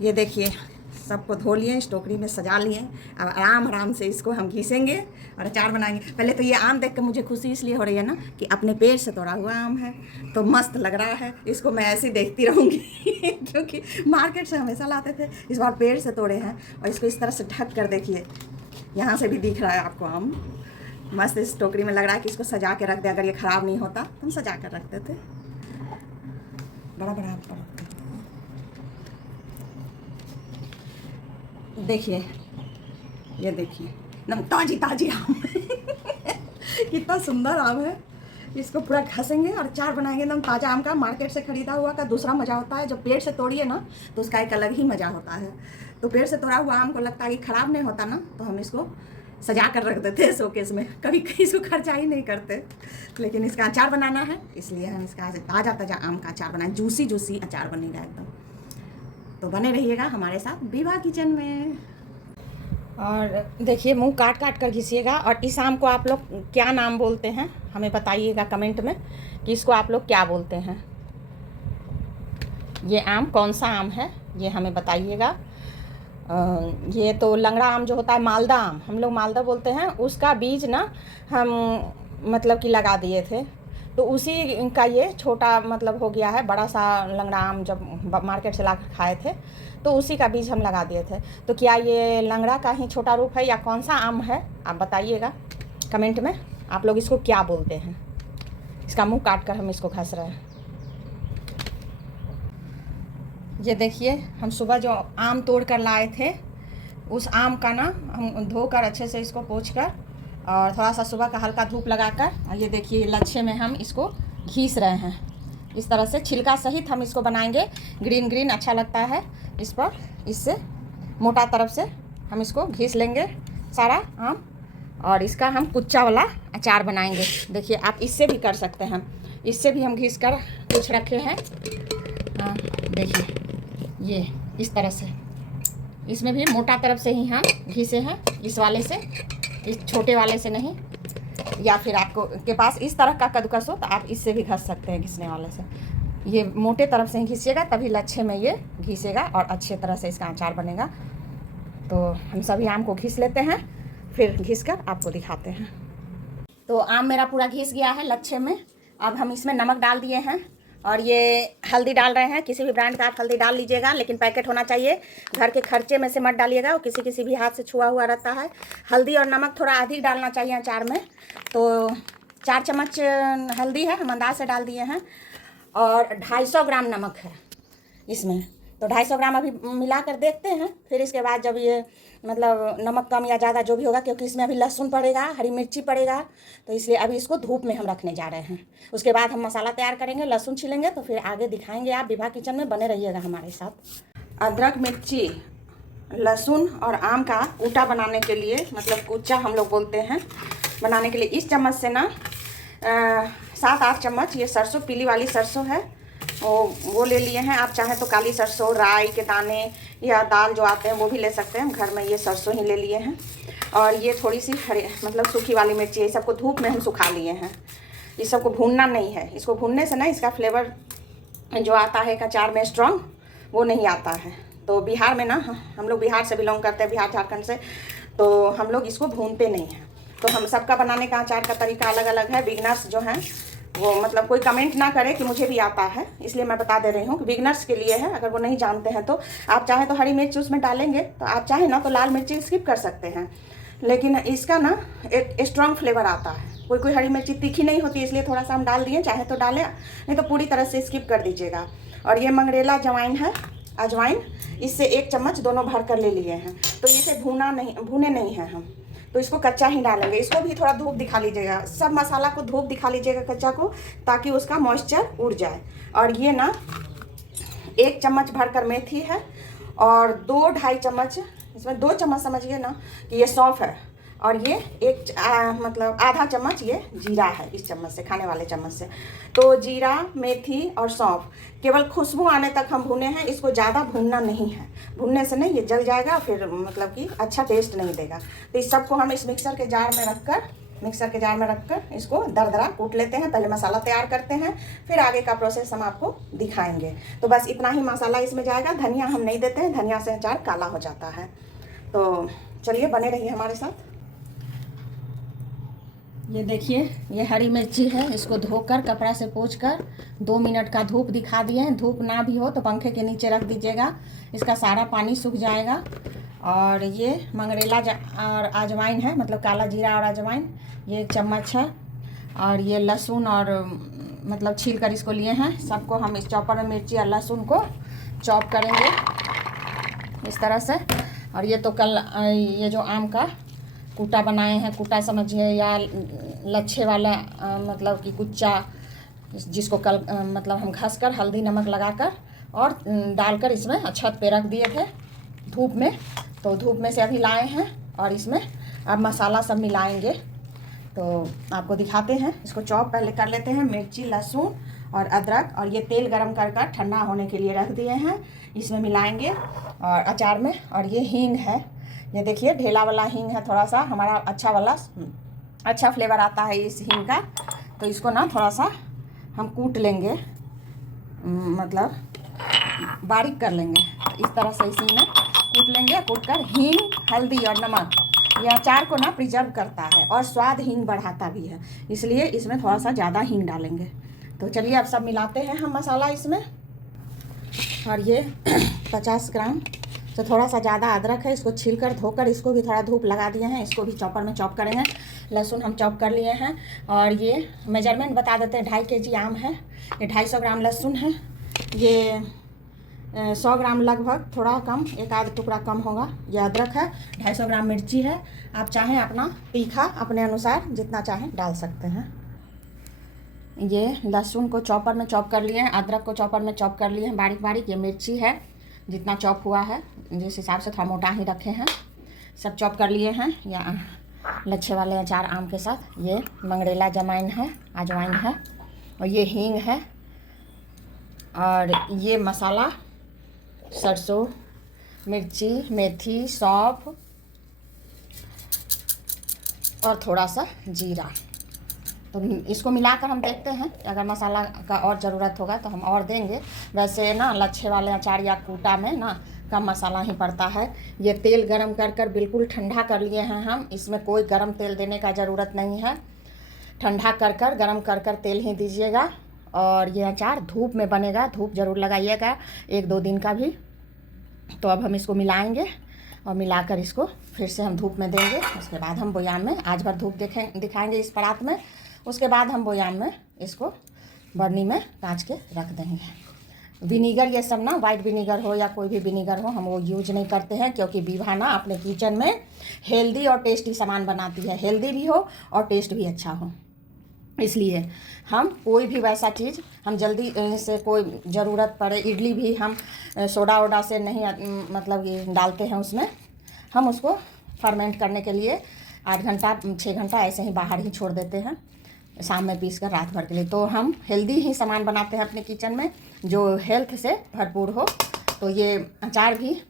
ये देखिए सबको धो लिए, इस टोकरी में सजा लिए। अब आराम से इसको हम घिसेंगे और अचार बनाएंगे। पहले तो ये आम देख कर मुझे खुशी इसलिए हो रही है ना कि अपने पेड़ से तोड़ा हुआ आम है, तो मस्त लग रहा है। इसको मैं ऐसे ही देखती रहूँगी क्योंकि मार्केट से हमेशा लाते थे, इस बार पेड़ से तोड़े हैं। और इसको इस तरह से ढक कर देखिए, यहाँ से भी दिख रहा है आपको आम। मस्त इस टोकरी में लग रहा है कि इसको सजा के रख दे। अगर ये ख़राब नहीं होता तो हम सजा कर रखते थे। बड़ा बड़ा आम पड़ा, देखिए, ये देखिए एकदम ताजी ताजी आम कितना सुंदर आम है। इसको पूरा घसेंगे और अचार बनाएंगे एकदम ताज़ा आम का। मार्केट से ख़रीदा हुआ का दूसरा मज़ा होता है, जब पेड़ से तोड़िए ना तो उसका एक अलग ही मज़ा होता है। तो पेड़ से तोड़ा हुआ आम को लगता है कि ख़राब नहीं होता ना, तो हम इसको सजा कर रख देते शोकेस में, कभी इसको खर्चा ही नहीं करते। लेकिन इसका अचार बनाना है, इसलिए हम इसका ताज़ा ताज़ा आम का अचार बनाएं। जूसी जूसी अचार बनेगा एकदम। तो बने रहिएगा हमारे साथ विवाह किचन में। और देखिए मुंह काट काट कर घिसिएगा। और इस आम को आप लोग क्या नाम बोलते हैं हमें बताइएगा कमेंट में कि इसको आप लोग क्या बोलते हैं। ये आम कौन सा आम है ये हमें बताइएगा। ये तो लंगड़ा आम जो होता है, मालदा आम, हम लोग मालदा बोलते हैं, उसका बीज ना हम मतलब कि लगा दिए थे, तो उसी का ये छोटा मतलब हो गया है। बड़ा सा लंगड़ा आम जब मार्केट से ला कर खाए थे तो उसी का बीज हम लगा दिए थे। तो क्या ये लंगड़ा का ही छोटा रूप है या कौन सा आम है, आप बताइएगा कमेंट में। आप लोग इसको क्या बोलते हैं। इसका मुंह काट कर हम इसको घस रहे हैं। ये देखिए हम सुबह जो आम तोड़ कर लाए थे, उस आम का ना हम धोकर अच्छे से इसको पोंछ कर और थोड़ा सा सुबह का हल्का धूप लगाकर, और ये देखिए लच्छे में हम इसको घिस रहे हैं। इस तरह से छिलका सहित हम इसको बनाएंगे। ग्रीन ग्रीन अच्छा लगता है इस पर। इससे मोटा तरफ से हम इसको घिस लेंगे सारा आम, और इसका हम कुच्चा वाला अचार बनाएंगे। देखिए आप इससे भी कर सकते हैं, इससे भी हम घिस कर कुछ रखे हैं। हाँ देखिए ये इस तरह से, इसमें भी मोटा तरफ से ही हम घिसे हैं, इस वाले से, इस छोटे वाले से नहीं। या फिर आपको के पास इस तरह का कद्दूकस हो तो आप इससे भी घस सकते हैं, घिसने वाले से। ये मोटे तरफ से ही घिसिएगा तभी लच्छे में ये घिसेगा और अच्छे तरह से इसका अचार बनेगा। तो हम सभी आम को घिस लेते हैं, फिर घिस कर आपको दिखाते हैं। तो आम मेरा पूरा घिस गया है लच्छे में। अब हम इसमें नमक डाल दिए हैं और ये हल्दी डाल रहे हैं। किसी भी ब्रांड का आप हल्दी डाल लीजिएगा, लेकिन पैकेट होना चाहिए। घर के खर्चे में से मत डालिएगा, वो किसी भी हाथ से छुआ हुआ रहता है। हल्दी और नमक थोड़ा अधिक डालना चाहिए अचार में। तो 4 चम्मच हल्दी है, हम अंदाज से डाल दिए हैं, और 250 ग्राम नमक है इसमें। तो 250 ग्राम अभी मिला कर देखते हैं, फिर इसके बाद जब ये मतलब नमक कम या ज़्यादा जो भी होगा, क्योंकि इसमें अभी लहसुन पड़ेगा, हरी मिर्ची पड़ेगा, तो इसलिए अभी इसको धूप में हम रखने जा रहे हैं। उसके बाद हम मसाला तैयार करेंगे, लहसुन छिलेंगे, तो फिर आगे दिखाएंगे। आप विवाह किचन में बने रहिएगा हमारे साथ। अदरक, मिर्ची, लहसुन और आम का कूटा बनाने के लिए, मतलब कुच्चा हम लोग बोलते हैं, बनाने के लिए इस चम्मच से ना 7-8 चम्मच ये सरसों, पीली वाली सरसों है, वो ले लिए हैं। आप चाहें तो काली सरसों, राई के दाने या दाल जो आते हैं वो भी ले सकते हैं। घर में ये सरसों ही ले लिए हैं। और ये थोड़ी सी हरी मतलब सूखी वाली मिर्ची, ये सबको धूप में हम सुखा लिए हैं। इस सबको भूनना नहीं है, इसको भूनने से ना इसका फ्लेवर जो आता है अचार में स्ट्रॉन्ग, वो नहीं आता है। तो बिहार में ना, हम लोग बिहार से बिलोंग करते हैं, बिहार झारखंड से, तो हम लोग इसको भूनते नहीं हैं। तो हम सबका बनाने का अचार का तरीका अलग अलग है। बिगनर्स जो हैं वो मतलब कोई कमेंट ना करे कि मुझे भी आता है, इसलिए मैं बता दे रही हूँ कि बिगनर्स के लिए है। अगर वो नहीं जानते हैं तो आप चाहें तो हरी मिर्च उसमें डालेंगे, तो आप चाहें ना तो लाल मिर्ची स्किप कर सकते हैं। लेकिन इसका ना एक स्ट्रॉन्ग फ्लेवर आता है। कोई हरी मिर्ची तीखी नहीं होती, इसलिए थोड़ा सा हम डाल दिए, चाहे तो डालें, नहीं तो पूरी तरह से स्किप कर दीजिएगा। और ये मंगरेला अजवाइन है, अजवाइन, इससे 1 चम्मच दोनों भर कर ले लिए हैं। तो इसे भूने नहीं हैं हम, तो इसको कच्चा ही डालेंगे। इसको भी थोड़ा धूप दिखा लीजिएगा, सब मसाला को धूप दिखा लीजिएगा कच्चा को, ताकि उसका मॉइस्चर उड़ जाए। और ये ना 1 चम्मच भरकर मेथी है, और 2-2.5 चम्मच, इसमें 2 चम्मच समझिए ना कि ये सौंफ है, और ये मतलब आधा चम्मच ये जीरा है, इस चम्मच से, खाने वाले चम्मच से। तो जीरा, मेथी और सौंफ केवल खुशबू आने तक हम भुने हैं, इसको ज़्यादा भूनना नहीं है। भुनने से नहीं ये जल जाएगा, फिर मतलब कि अच्छा टेस्ट नहीं देगा। तो इस सबको हम इस मिक्सर के जार में रखकर मिक्सर के जार में रखकर इसको दरदरा कूट लेते हैं। पहले मसाला तैयार करते हैं, फिर आगे का प्रोसेस हम आपको दिखाएंगे। तो बस इतना ही मसाला इसमें जाएगा, धनिया हम नहीं देते हैं, धनिया से अचार काला हो जाता है। तो चलिए बने रहिए हमारे साथ। ये देखिए, ये हरी मिर्ची है, इसको धोकर कपड़ा से पोंछकर 2 मिनट का धूप दिखा दिए हैं। धूप ना भी हो तो पंखे के नीचे रख दीजिएगा, इसका सारा पानी सूख जाएगा। और ये मंगरेला और अजवाइन है, मतलब काला जीरा और अजवाइन, ये 1 चम्मच है। और ये लहसुन और मतलब छील कर इसको लिए हैं। सबको हम इस चॉपर में मिर्ची और लहसुन को चॉप करेंगे इस तरह से। और ये तो कल ये जो आम का कूटा बनाए हैं, कूटा समझिए या लच्छे वाला मतलब कि कुच्चा, जिसको कल मतलब हम घस कर हल्दी नमक लगाकर और डालकर इसमें छत पे रख दिए थे धूप में। तो धूप में से अभी लाए हैं और इसमें अब मसाला सब मिलाएंगे। तो आपको दिखाते हैं। इसको चॉप पहले कर लेते हैं, मिर्ची, लहसुन और अदरक। और ये तेल गरम कर ठंडा होने के लिए रख दिए हैं, इसमें मिलाएंगे और अचार में। और ये हींग है, ये देखिए ढेला वाला हींग है, थोड़ा सा हमारा अच्छा वाला अच्छा फ्लेवर आता है इस हींग का। तो इसको ना थोड़ा सा हम कूट लेंगे, मतलब बारीक कर लेंगे। इस तरह से इसी में कूट लेंगे। कूट कर हींग, हल्दी और नमक, यह अचार को ना प्रिजर्व करता है और स्वाद हींग बढ़ाता भी है, इसलिए इसमें थोड़ा सा ज़्यादा हींग डालेंगे। तो चलिए अब सब मिलाते हैं हम मसाला इसमें। और ये 50 ग्राम तो थोड़ा सा ज़्यादा अदरक है, इसको छीलकर धोकर इसको भी थोड़ा धूप लगा दिए हैं, इसको भी चॉपर में चॉप करेंगे। लहसुन हम चॉप कर लिए हैं। और ये मेजरमेंट बता देते हैं, 2.5 kg आम है, ये 250 ग्राम लहसुन है, ये 100 ग्राम लगभग, थोड़ा कम, एक आध टुकड़ा कम होगा। ये अदरक है, 250 ग्राम मिर्ची है। आप चाहें अपना तीखा अपने अनुसार जितना चाहें डाल सकते हैं। ये लहसुन को चॉपर में चॉप कर लिए हैं, अदरक को चॉपर में चॉप कर लिए हैं बारीक बारीक। ये मिर्ची है, जितना चॉप हुआ है जिस हिसाब से थोड़ा मोटा ही रखे हैं, सब चॉप कर लिए हैं। या लच्छे वाले अचार आम के साथ। ये मंगरेला अजवाइन है और ये हींग है। और ये मसाला सरसों, मिर्ची, मेथी, सौंफ और थोड़ा सा जीरा। तो इसको मिलाकर हम देखते हैं, अगर मसाला का और ज़रूरत होगा तो हम और देंगे। वैसे ना लच्छे वाले अचार या कूटा में ना कम मसाला ही पड़ता है। ये तेल गरम कर बिल्कुल ठंडा कर लिए हैं हम, इसमें कोई गरम तेल देने का ज़रूरत नहीं है। ठंडा गरम कर तेल ही दीजिएगा। और ये अचार धूप में बनेगा, धूप ज़रूर लगाइएगा 1-2 दिन का भी। तो अब हम इसको मिलाएंगे और मिलाकर इसको फिर से हम धूप में देंगे। उसके बाद हम बोयाम में आज भर धूप दिखाएंगे इस परात में। उसके बाद हम बोयाम में इसको बर्नी में कांच के रख देंगे। विनीगर ये सब ना, वाइट विनीगर हो या कोई भी विनीगर हो, हम वो यूज नहीं करते हैं, क्योंकि विभा ना अपने किचन में हेल्दी और टेस्टी सामान बनाती है, हेल्दी भी हो और टेस्ट भी अच्छा हो। इसलिए हम कोई भी वैसा चीज़ हम जल्दी से कोई ज़रूरत पड़े, इडली भी हम सोडा वोडा से नहीं मतलब ये डालते हैं उसमें, हम उसको फर्मेंट करने के लिए 8 घंटा 6 घंटा ऐसे ही बाहर ही छोड़ देते हैं, शाम में पीस कर रात भर के लिए। तो हम हेल्दी ही सामान बनाते हैं अपने किचन में, जो हेल्थ से भरपूर हो। तो ये अचार भी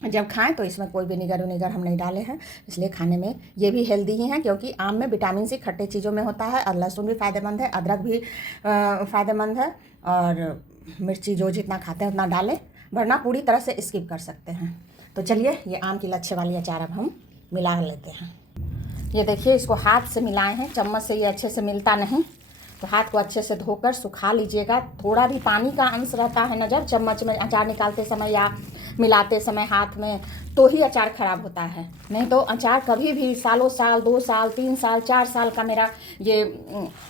जब खाएं तो इसमें कोई विनीगर हम नहीं डाले हैं, इसलिए खाने में ये भी हेल्दी ही है, क्योंकि आम में विटामिन सी खट्टे चीज़ों में होता है। और लहसुन भी फ़ायदेमंद है, अदरक भी फ़ायदेमंद है। और मिर्ची जो जितना खाते हैं उतना डालें, वरना पूरी तरह से स्किप कर सकते हैं। तो चलिए ये आम की लच्छे वाली अचार अब हम मिला लेते हैं। ये देखिए, इसको हाथ से मिलाए हैं, चम्मच से ये अच्छे से मिलता नहीं, तो हाथ को अच्छे से धोकर सुखा लीजिएगा। थोड़ा भी पानी का अंश रहता है ना जब चम्मच में अचार निकालते समय या मिलाते समय हाथ में, तो ही अचार ख़राब होता है। नहीं तो अचार कभी भी सालों साल, 2 साल, 3 साल, 4 साल का मेरा ये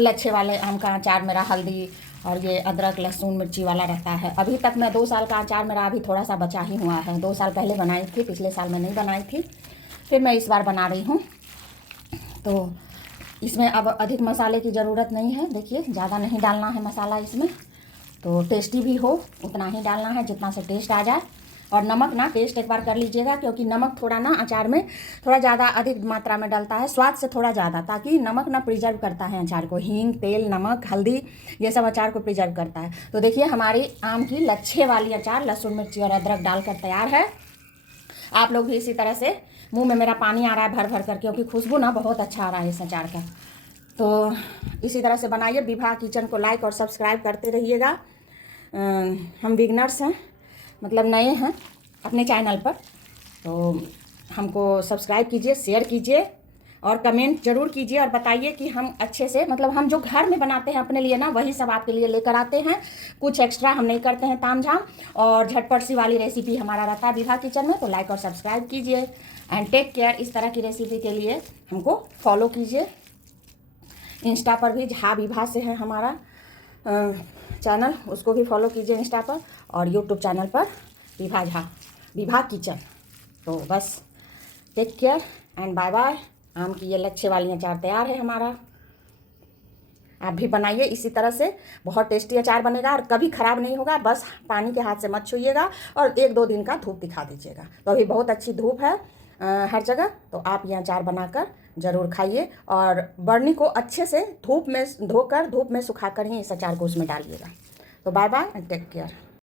लच्छे वाले आम का अचार मेरा हल्दी और ये अदरक लहसुन मिर्ची वाला रहता है। अभी तक मैं 2 साल का अचार मेरा अभी थोड़ा सा बचा ही हुआ है। 2 साल पहले बनाई थी, पिछले साल में नहीं बनाई थी, फिर मैं इस बार बना रही हूँ। तो इसमें अब अधिक मसाले की ज़रूरत नहीं है। देखिए, ज़्यादा नहीं डालना है मसाला इसमें, तो टेस्टी भी हो उतना ही डालना है जितना से टेस्ट आ जाए। और नमक ना टेस्ट एक बार कर लीजिएगा, क्योंकि नमक थोड़ा ना अचार में थोड़ा ज़्यादा अधिक मात्रा में डलता है, स्वाद से थोड़ा ज़्यादा, ताकि नमक ना प्रिजर्व करता है अचार को। हींग, तेल, नमक, हल्दी ये सब अचार को प्रिजर्व करता है। तो देखिए हमारी आम की लच्छे वाली अचार लहसुन मिर्ची और अदरक डालकर तैयार है। आप लोग भी इसी तरह से मुंह में मेरा पानी आ रहा है भर भर कर, क्योंकि खुशबू ना बहुत अच्छा आ रहा है इस अचार का। तो इसी तरह से बनाइए। विभा किचन को लाइक और सब्सक्राइब करते रहिएगा। हम बिगनर्स हैं, मतलब नए हैं अपने चैनल पर, तो हमको सब्सक्राइब कीजिए, शेयर कीजिए और कमेंट ज़रूर कीजिए और बताइए कि हम अच्छे से, मतलब हम जो घर में बनाते हैं अपने लिए ना, वही सब आपके लिए लेकर आते हैं। कुछ एक्स्ट्रा हम नहीं करते हैं तामझाम, और झटपट सी वाली रेसिपी हमारा रहता है विभा किचन में। तो लाइक और सब्सक्राइब कीजिए एंड टेक केयर। इस तरह की रेसिपी के लिए हमको फॉलो कीजिए। इंस्टा पर भी झा विभा से है हमारा चैनल, उसको भी फॉलो कीजिए इंस्टा पर, और यूट्यूब चैनल पर विभा झा, विभा किचन। तो बस take care and bye bye. आम की ये लच्छे वाली अचार तैयार है हमारा। आप भी बनाइए इसी तरह से, बहुत टेस्टी अचार बनेगा और कभी ख़राब नहीं होगा। बस पानी के हाथ से मत छूइएगा और 1-2 दिन का धूप दिखा दीजिएगा। तो अभी बहुत अच्छी धूप है हर जगह, तो आप ये अचार बनाकर ज़रूर खाइए। और बर्नी को अच्छे से धूप में धोकर, धूप में सुखाकर ही इस अचार को उसमें डालिएगा। तो bye bye and take care.